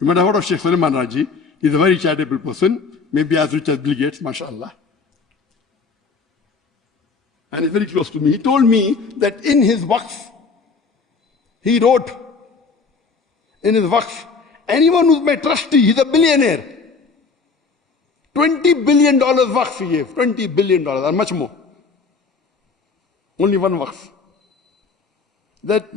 You might have heard of Sheikh Sulaiman Raji. He's a very charitable person, maybe as rich as Bill Gates, mashallah. And he's very close to me. He told me that in his waqf, he wrote in his waqf, anyone who's my trustee, he's a billionaire. $20 billion waqf he gave, $20 billion and much more. Only one waqf. That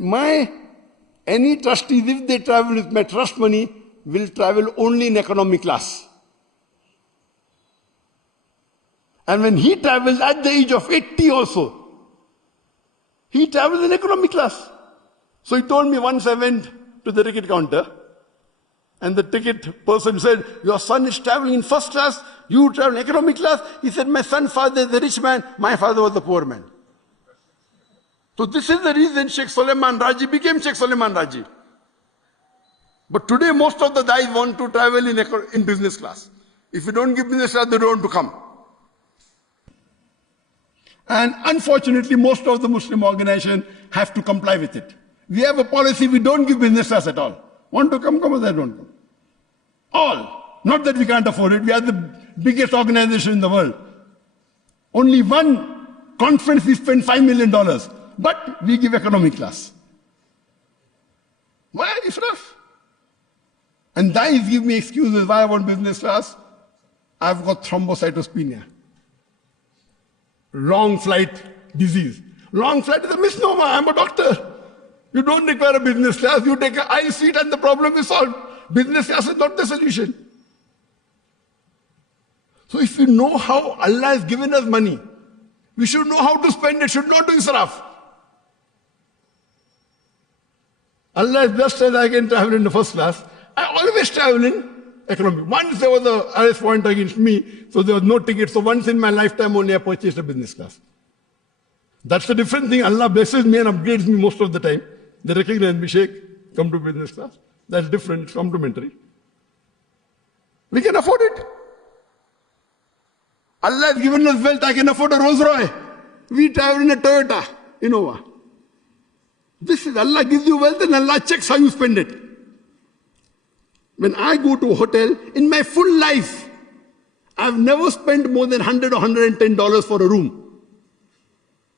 any trustees, if they travel with my trust money, will travel only in economy class. And when he travels at the age of 80 also, he travels in economy class. So he told me once I went to the ticket counter, and the ticket person said, your son is traveling in first class, you travel in economy class. He said, my son's father is a rich man, my father was a poor man. So this is the reason Sheikh Sulaiman Raji became Sheikh Sulaiman Raji. But today most of the guys want to travel in business class. If you don't give business class, they don't want to come. And unfortunately, most of the Muslim organizations have to comply with it. We have a policy, we don't give business class at all. Want to come, come, they don't come. All. Not that we can't afford it. We are the biggest organization in the world. Only one conference we spend $5 million. But we give economy class. Why? It's rough. And guys give me excuses why I want business class. I've got thrombocytopenia. Wrong flight disease. Wrong flight is a misnomer. I'm a doctor. You don't require a business class. You take an aisle seat and the problem is solved. Business class is not the solution. So if we know how Allah has given us money, we should know how to spend it, should not do israf. Allah has just said I can travel in the first class. I always travel in economy. Once there was an arrest warrant against me, so there was no ticket. So once in my lifetime only I purchased a business class. That's the different thing. Allah blesses me and upgrades me most of the time. They recognize me, Sheikh, come to business class. That's different, it's complementary. We can afford it. Allah has given us wealth, I can afford a Rolls Royce. We travel in a Toyota, Innova. This is Allah gives you wealth and Allah checks how you spend it. When I go to a hotel, in my full life, I've never spent more than $100 or $110 for a room.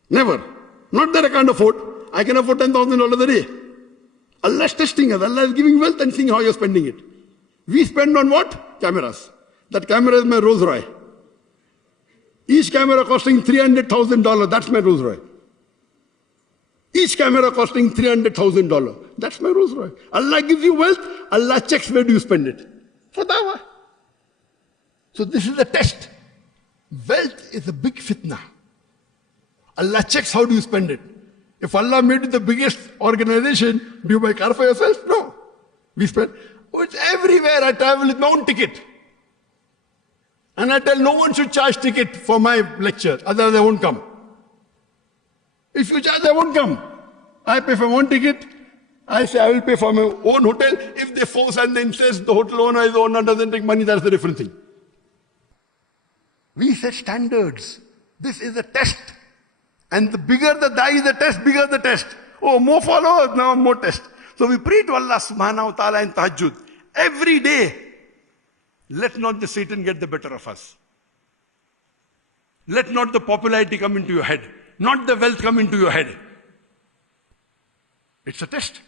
Never. Not that I can't afford. I can afford $10,000 a day. Allah is testing us. Allah is giving wealth and seeing how you're spending it. We spend on what? Cameras. That camera is my Rolls Royce. Each camera costing $300,000. That's my Rolls Royce. Each camera costing $300,000. That's my Rolls Royce. Allah gives you wealth. Allah checks where do you spend it. For dawah. So this is a test. Wealth is a big fitna. Allah checks how do you spend it. If Allah made it the biggest organization, do you buy a car for yourself? No. We spend. Oh, it's everywhere. I travel with my own ticket. And I tell no one should charge ticket for my lecture, otherwise I won't come. If you charge, I won't come. I pay for one ticket. I say I will pay for my own hotel. If they force and they insist the hotel owner doesn't take money, that's a different thing. We set standards. This is a test. And the bigger the die the test, bigger the test. Oh, more followers, now more test. So we pray to Allah subhanahu wa ta'ala in tahajjud. Every day, let not the Satan get the better of us. Let not the popularity come into your head. Not the wealth come into your head. It's a test.